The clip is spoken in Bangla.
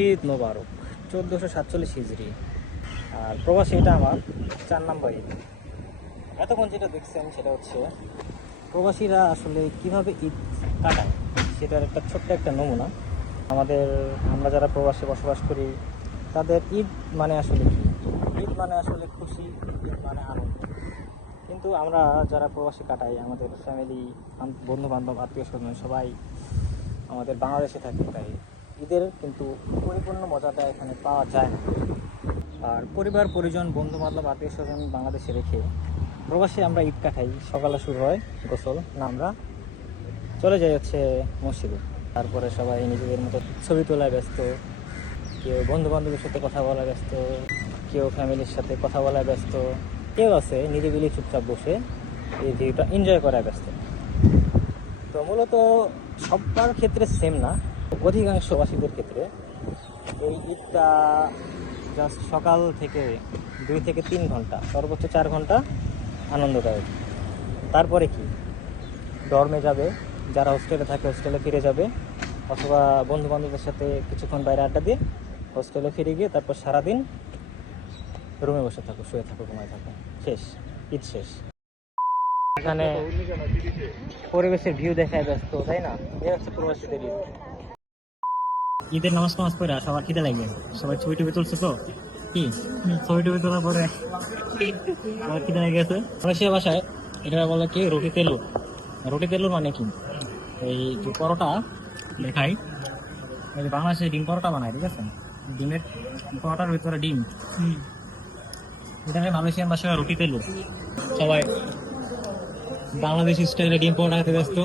ঈদ মোবারক 1447 হিজরি। আর প্রবাসী এটা আমার 4 নম্বর ঈদ। এতক্ষণ যেটা দেখছেন সেটা হচ্ছে প্রবাসীরা আসলে কিভাবে ঈদ কাটায় সেটার একটা ছোট্ট একটা নমুনা। আমরা যারা প্রবাসে বসবাস করি তাদের ঈদ মানে আসলে কি? ঈদ মানে আসলে খুশি, ঈদ মানে আনন্দ। কিন্তু আমরা যারা প্রবাসী কাটাই, আমাদের ফ্যামিলি, বন্ধু বান্ধব, আত্মীয় স্বজন সবাই আমাদের বাংলাদেশে থাকে, তাই ঈদের কিন্তু পরিপূর্ণ মজাটা এখানে পাওয়া যায় না। আর পরিবার পরিজন বন্ধু বান্ধব আত্মীয় স্বজন বাংলাদেশে রেখে প্রবাসে আমরা ঈদ কাটাই। সকালে শুরু হয় গোসল, না আমরা চলে যাই হচ্ছে মসজিদে। তারপরে সবাই নিজেদের মতো ছবি তোলায় ব্যস্ত, কেউ বন্ধু বান্ধবের সাথে কথা বলা ব্যস্ত, কেউ ফ্যামিলির সাথে কথা বলায় ব্যস্ত, কেউ আছে নিরিবিলি চুপচাপ বসে এই ভিউটা এনজয় করায় ব্যস্ত। তো মূলত সবার ক্ষেত্রে সেম না, অধিকাংশ প্রবাসীদের ক্ষেত্রে এই ঈদটা জাস্ট সকাল থেকে 2 থেকে 3 ঘন্টা, সর্বোচ্চ 4 ঘন্টা আনন্দদায়ক। তারপরে কি ডর্মে যাবে, যারা হোস্টেলে থাকে হোস্টেলে ফিরে যাবে, অথবা বন্ধু বান্ধবদের সাথে কিছুক্ষণ বাইরে আড্ডা দিয়ে হোস্টেলে ফিরে গিয়ে তারপর সারাদিন রুমে বসে থাকো, শুয়ে থাকো, ঘুমায় থাকো, শেষ, ঈদ শেষ। এখানে পরিবেশের ভিউ দেখায় ব্যস্ত, তাই না? এই হচ্ছে প্রবাসীদের ঈদ। ঈদের নামাজ পড়ে সবার খিদে লাগবে, সবাই ছবি টবি তুলছে তো কি, ছবি টবি তোলার পরে আমার খিদে লেগে গেছে। মালয়েশিয়া ভাষায় এটা বলে কি রুটি তেলু। রুটি তেলুর মানে কি, এই যে পরোটা দেখাই, বাংলাদেশে ডিম পরোটা বানায়, ঠিক আছে? ডিমের পরোটার ভিতরে ডিম, এটাকে মালয়েশিয়ান ভাষায় রুটি তেলু। সবাই বাংলাদেশি স্টাইলে ডিম পরোটা খেতে ব্যস্ত।